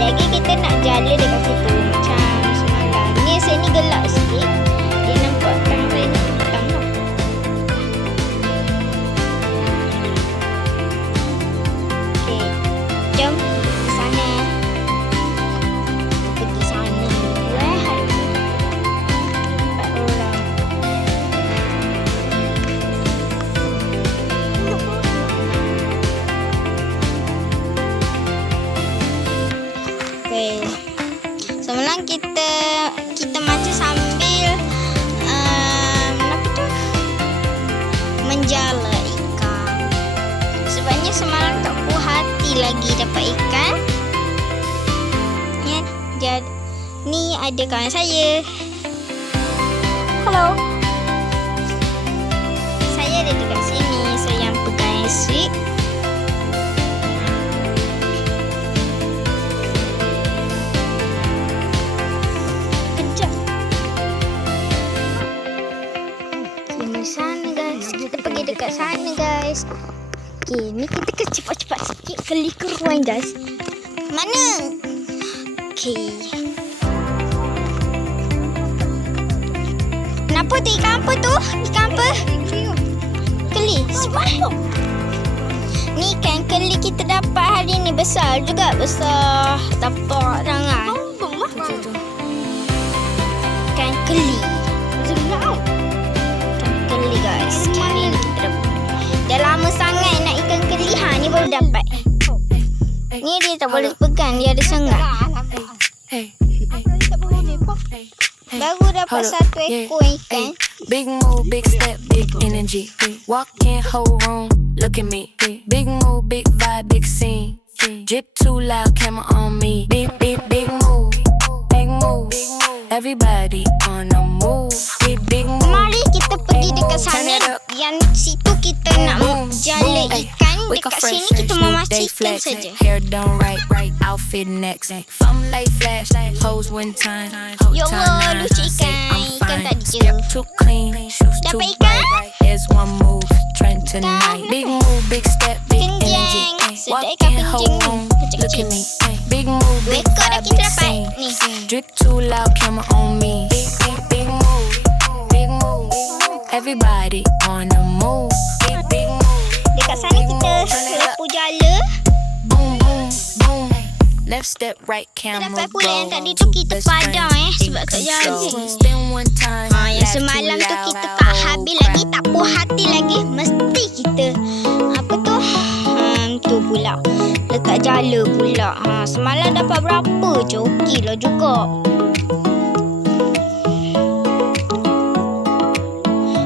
Lagi kita nak jala dekat situ macam semalam. Ni sini gelap sikit. Dia nampak tangan saya ni hitam tau. Okey, jom ke sana. Kita pergi sana dulu hari ni. 4 orang. Okay. Semalam kita macam sambil apa tu? Menjala ikan. Sebabnya semalam tak puas hati lagi dapat ikan. Ya, ni ada kawan saya. Hello. Saya ada dekat sini. Saya yang pegang stick. Sana guys, kita pergi dekat sana guys. Okey, ni kita ke cepat-cepat sikit keli keruan guys. Mana? Okey. Kenapa tu ikan apa tu? Ikan apa? Keli. Cepat. Ni ikan keli kita dapat hari ni besar juga, besar tapak tangan. Ikan keli. Keli guys. Kali ni kita dapat. Dah lama sangat nak ikan keli. Ni baru dapat. Ni dia tak boleh pegang. Dia ada sengat. Baru dapat satu ekor ikan. Big move, big step, big energy. Walk in, whole room, look at me. Big move, big vibe, big scene. Drip too loud, camera on me. Big, big, big move, big move. Everybody on the move. Big move. Mari kita pergi dekat sana. Yang situ kita nak jala ikan. Dekat sini kita memastikan saja. Hair done right, outfit next. From late flash, hose one time. Ya Allah, lucu ikan. Ikan tadi je. Too clean, shoes too Dapat ikan? bright. Here's one move, trend tonight. Big move, big step, big energy. Kenjang. Walk Sedap ikan in, whole kencing. room, look at me. Big move, Dua big ekor dah vibe, kita big dapat. scene. Ni. Drip too loud, camera on me. Big move, big move. Everybody on the move. Big move. Dekat sana kita lepu jala. Boom, boom, boom. Left step, right camera. Dapat pula yang tadi tu kita padam sebab tak jadi. Spin one time. Yang semalam tu kita tak habis lagi, tak puas hati lagi. Mesti kita apa tu? Tu pula. Letak jala pula. Semalam dapat berapa je? Okey lah juga.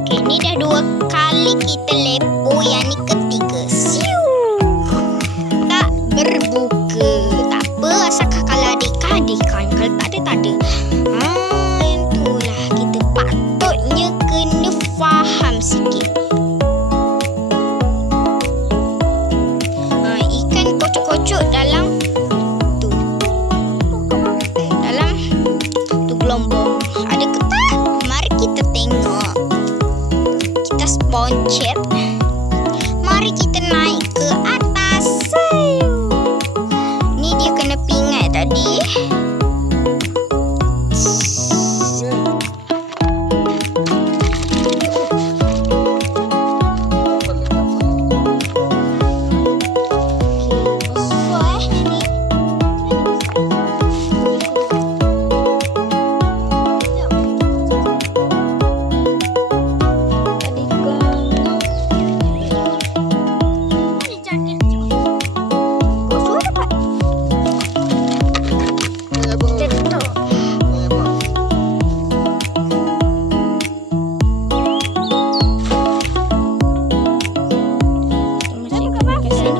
Okey, ni dah 2 kali kita lepo. Yang ni ketiga. Siu. Tak berbuka. Tak apa, asalkan kalau ada ikan, ada ikan. Kalau tak ada, tak ada. Itulah kita patutnya kena faham sikit. Ikan kocok-kocok dalam tu. Dalam tu gelombang. Ada ke tak? Mari kita tengok. Kita sponcet. Mari kita naik ke atas. Ni dia kena pingat tadi.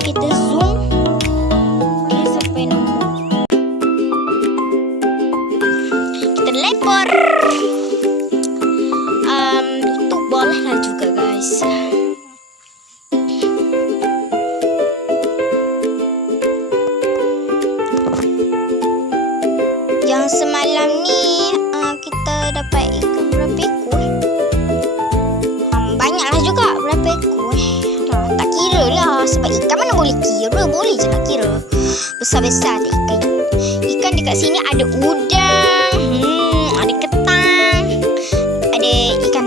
Kita zoom sampai nombor. Kita lepor. Itu boleh lah juga guys. Yang semalam ni kita dapat ikan berapa ekor? Banyaklah juga berapa ekor. Tak kira lah sebab ikan mana boleh kira. Boleh je nak kira. Besar-besar tak ikan. dekat sini ada udang, ada ketang, ada ikan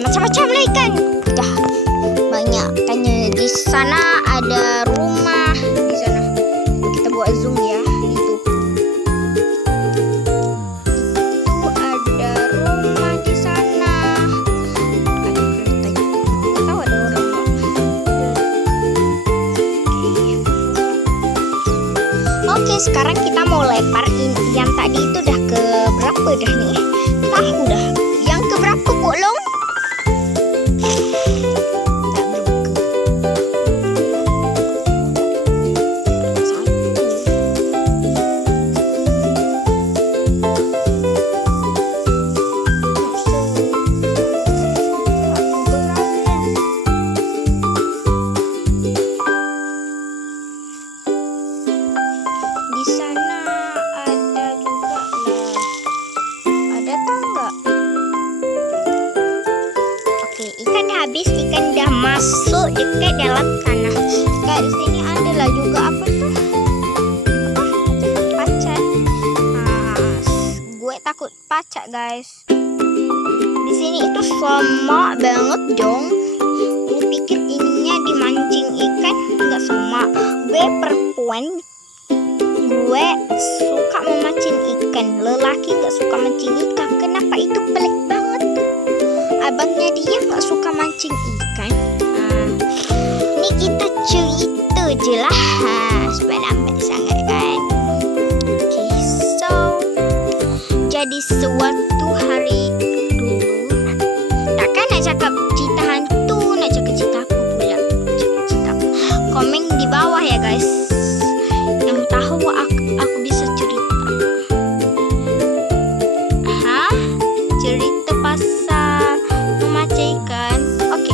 macam-macam lah ikan. Dah banyak tanya. Di sana ada rumah di sana. Kita buat zoom ya. Itu ada rumah di sana. Ada kereta juga. Tak tahu ada orang tak. Oke, sekarang kita mau lempar ini. Yang tadi itu dah ke berapa dah nih? Tahu dah. Yang ke berapa bolong? Tak berbuka. Satu. Di sana ada juga lah. Ada tau nggak? Oke, ikan habis, ikan dah masuk dekat dalam tanah. Kat sini adalah juga apa tuh? Pacat. Gue takut pacat guys. Di sini itu sama banget dong. Lu pikir ininya dimancing ikan? Nggak sama. Gue perempuan. Gue suka memancing ikan. Lelaki gak suka mancing ikan. Kenapa? Itu pelik banget tuh. Abangnya dia gak suka mancing ikan. Ini kita cerita je lah. Supaya lambat sangat kan. Okay, so jadi suatu hari dulu. Takkan nak cakap cerita hantu, nak cakap cerita apa pula? Cakap cerita apa? Komen di bawah ya guys. Yang tahu aku bisa cerita. Cerita pasal memancing ikan. Oke.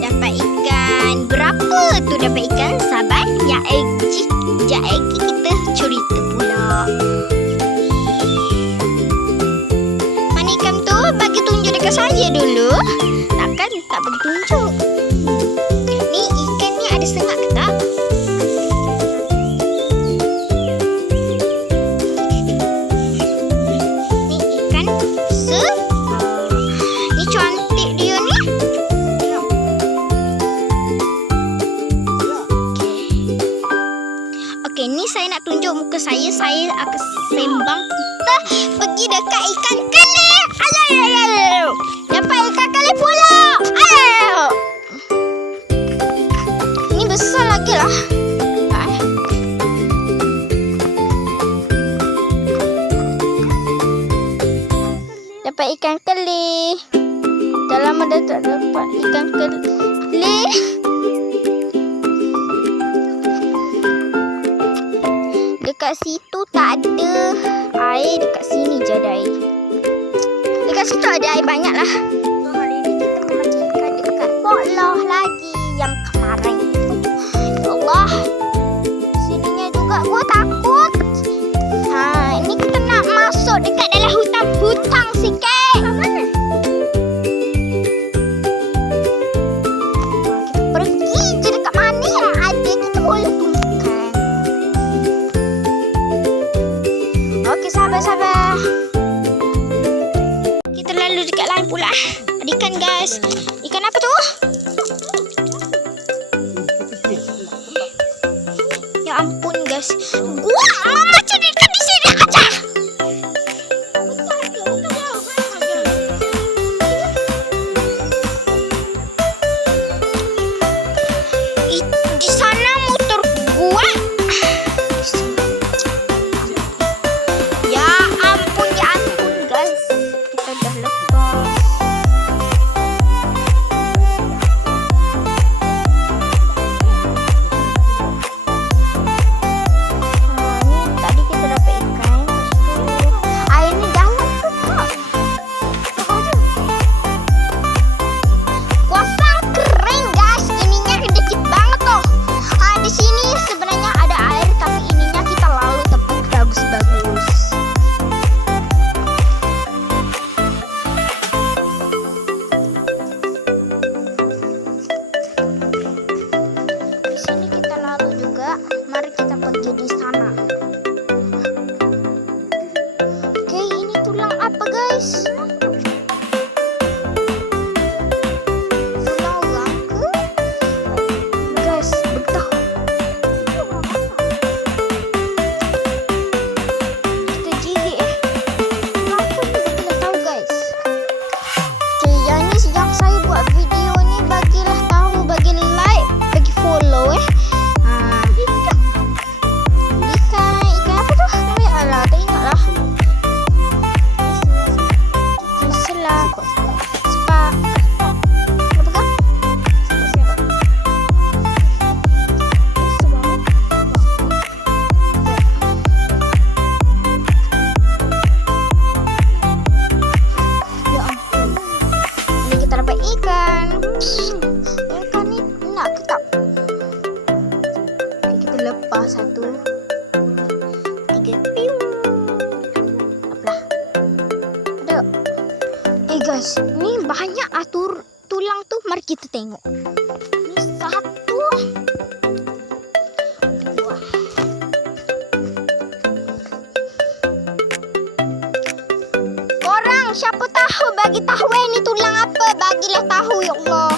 Dapat ikan berapa tu dapat ikan? Sabar. Ya Egi kita cerita pula. Mana ikan tu? Bagi tunjuk dekat saya dulu. Takkan tak bagi tunjuk. Ni ikan ni ada sengak ke tak? Ni ikan ni cantik dia ni. Okey, ni saya nak tunjuk muka saya. Saya akan sembang. Kita pergi dekat ikan keli. Ayo. Dapat ikan keli pula. Ayo. Ini besar lagi lah. Dapat ikan keli. Dah lama dah tak dapat ikan keli. Dekat situ tak ada air. Dekat sini je ada air. Dekat situ ada air banyak lah. So hari ni kita memancing ikan dekat bolah lagi yang kemarin. Ya Allah. Sininya juga gua takut. Ini kita nak masuk dekat dalam hutang sikit. Mana? Kita pergi je dekat mana yang ada kita boleh temukan. Okey, sabar. Kita lalu dekat lain pula. Ada ikan guys. Ikan apa tu? Ya ampun guys. Gua macam ikan di sini aja. Di sana motor gua. Ya ampun guys. Kita dah lepas. Ni tadi kita dapat pergi di sana. Oke, ini tulang apa guys? Tulang orang ke? Guys, betul. Kita gigit Kenapa ni kita tidak tahu guys. Oke, yang ni sejak saya buat video ni, bagilah tahu, bagi like, bagi follow Ikan apa tu? Namanya alah, tak ingat lah. Selah. Sepak. Apa kan? Ya ampun. Ini kita dapat ikan. Ikan ni nak ke tak? Okay, kita lepas satu. 3. Piu. Apalah. Ada. Guys, ni banyak tulang tu. Mari kita tengok. Ni 1, 2. Korang siapa tahu bagi tahu ni tulang apa? Bagilah tahu ya Allah.